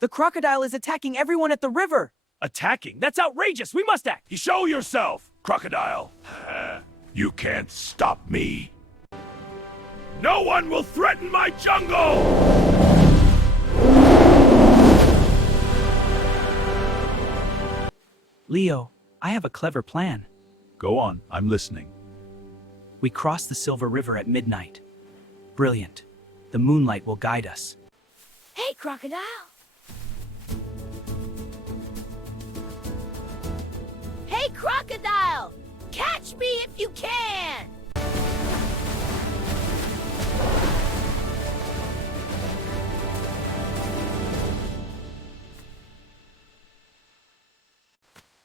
The crocodile is attacking everyone at the river. Attacking? That's outrageous! We must act! Show yourself, Crocodile! You can't stop me. No one will threaten my jungle! Leo, I have a clever plan. Go on, I'm listening. We cross the Silver River at midnight. Brilliant. The moonlight will guide us. Hey, Crocodile! Hey, Crocodile! Catch me if you can!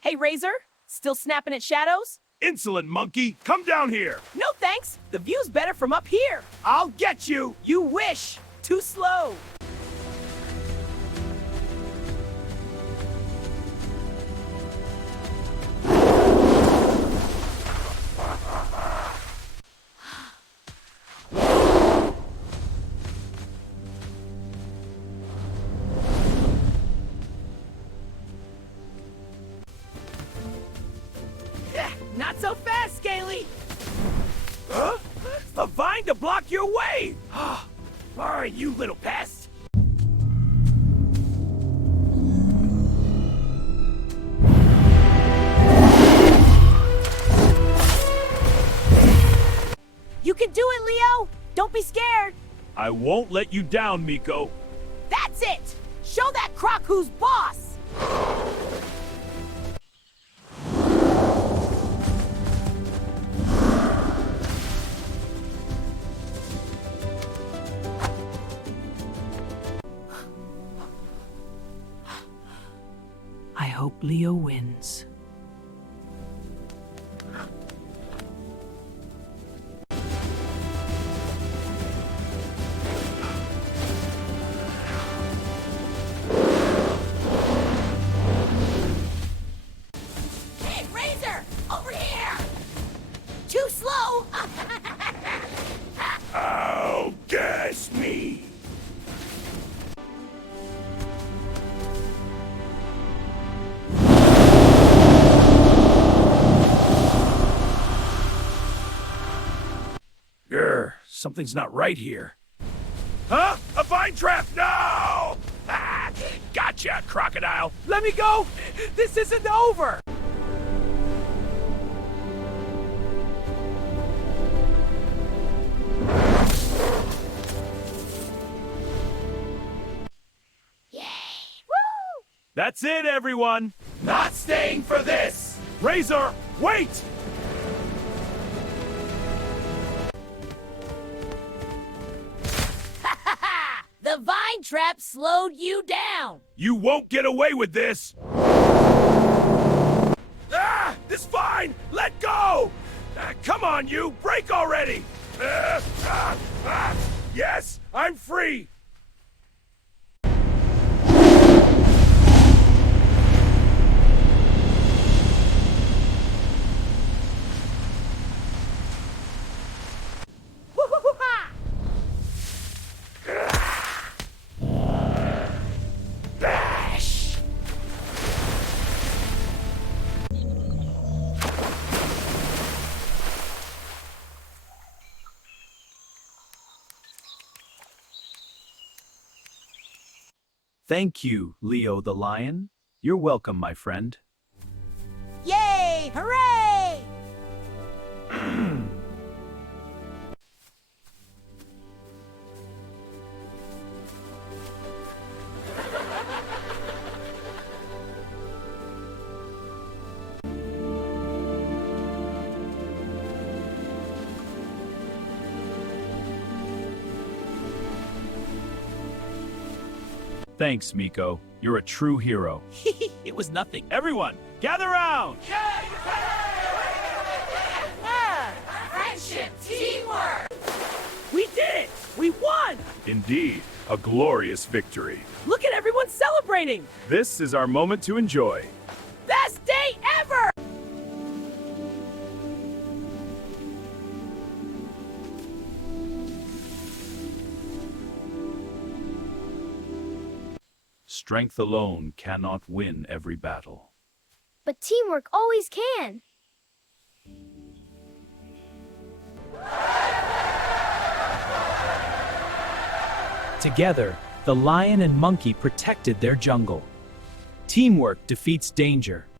Hey, Razor, still snapping at shadows? Insolent monkey, come down here! No thanks. The view's better from up here. I'll get you! You wish. Too slow. Not so fast, Scaly! Huh? A vine to block your way! Alright, you little pest! You can do it, Leo! Don't be scared! I won't let you down, Miko. That's it! Show that croc who's boss! I hope Leo wins. Hey, Razor! Over here! Too slow! Outguess me! Something's not right here. Huh? A vine trap! No! Ah, gotcha, Crocodile! Let me go! This isn't over! Yay! Woo! That's it, everyone! Not staying for this! Razor, wait! The vine trap slowed you down! You won't get away with this! Ah! This vine! Let go! Come on, you! Break already! Yes! I'm free! Bash! Thank you, Leo the lion. You're welcome, my friend. Yay! Hooray! Thanks, Miko. You're a true hero. It was nothing. Everyone, gather round! Friendship, teamwork! We did it! We won! Indeed, a glorious victory. Look at everyone celebrating! This is our moment to enjoy. Best day ever! Strength alone cannot win every battle. But teamwork always can. Together, the lion and monkey protected their jungle. Teamwork defeats danger.